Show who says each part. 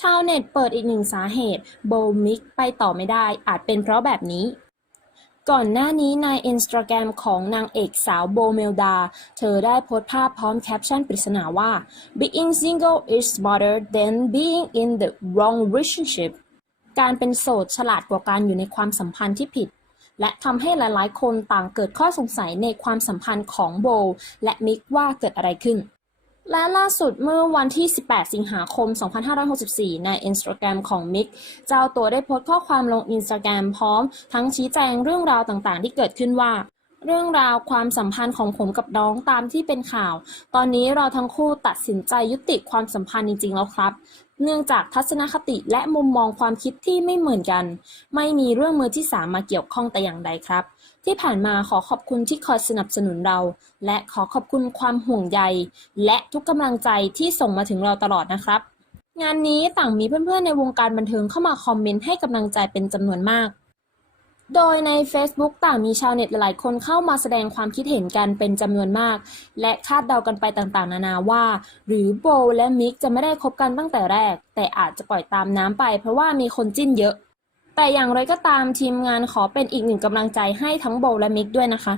Speaker 1: ชาวเน็ตเปิดอีกหนึ่งสาเหตุ โบมิกไปต่อไม่ได้ อาจเป็นเพราะแบบนี้ ก่อนหน้านี้ในอินสตาแกรมของนางเอกสาวโบเมลดา เธอได้โพสต์ภาพพร้อมแคปชั่นปริศนาว่า being single is smarter than being in the wrong relationship การเป็นโสดฉลาดกว่าการอยู่ในความสัมพันธ์ที่ผิด และทำให้หลายๆ คนต่างเกิดข้อสงสัยในความสัมพันธ์ของโบ และมิกว่าเกิดอะไรขึ้น และล่าสุดเมื่อวันที่ 18 สิงหาคม 2564 ใน Instagram ของมิก เจ้าตัวได้โพสต์ข้อความลง Instagram พร้อมทั้งชี้แจงเรื่องราวต่างๆ ที่เกิดขึ้นว่า เรื่องราวความสัมพันธ์ของผมกับน้องตามที่เป็นข่าว ตอนนี้เราทั้งคู่ตัดสินใจยุติความสัมพันธ์จริงๆแล้วครับ เนื่องจากทัศนคติและมุมมองความคิดที่ไม่เหมือนกัน ไม่มีเรื่องมือที่สามมาเกี่ยวข้องแต่อย่างใดครับ ที่ผ่านมาขอขอบคุณที่คอยสนับสนุนเรา และขอขอบคุณความห่วงใย และทุกกำลังใจที่ส่งมาถึงเราตลอดนะครับ งานนี้ต่างมีเพื่อนๆในวงการบันเทิงเข้ามาคอมเมนต์ให้กำลังใจเป็นจำนวนมาก โดยใน Facebook ต่างมีชาวเน็ตหลายคนเข้ามาแสดงความคิดเห็นกันเป็นจำนวนมาก และคาดเดากันไปต่างๆ นานาว่า หรือโบและมิกจะไม่ได้คบกันตั้งแต่แรก แต่อาจจะปล่อยตามน้ำไปเพราะว่ามีคนจิ้นเยอะ แต่อย่างไรก็ตามทีมงานขอเป็นอีกหนึ่งกำลังใจให้ทั้งโบและมิกด้วยนะคะ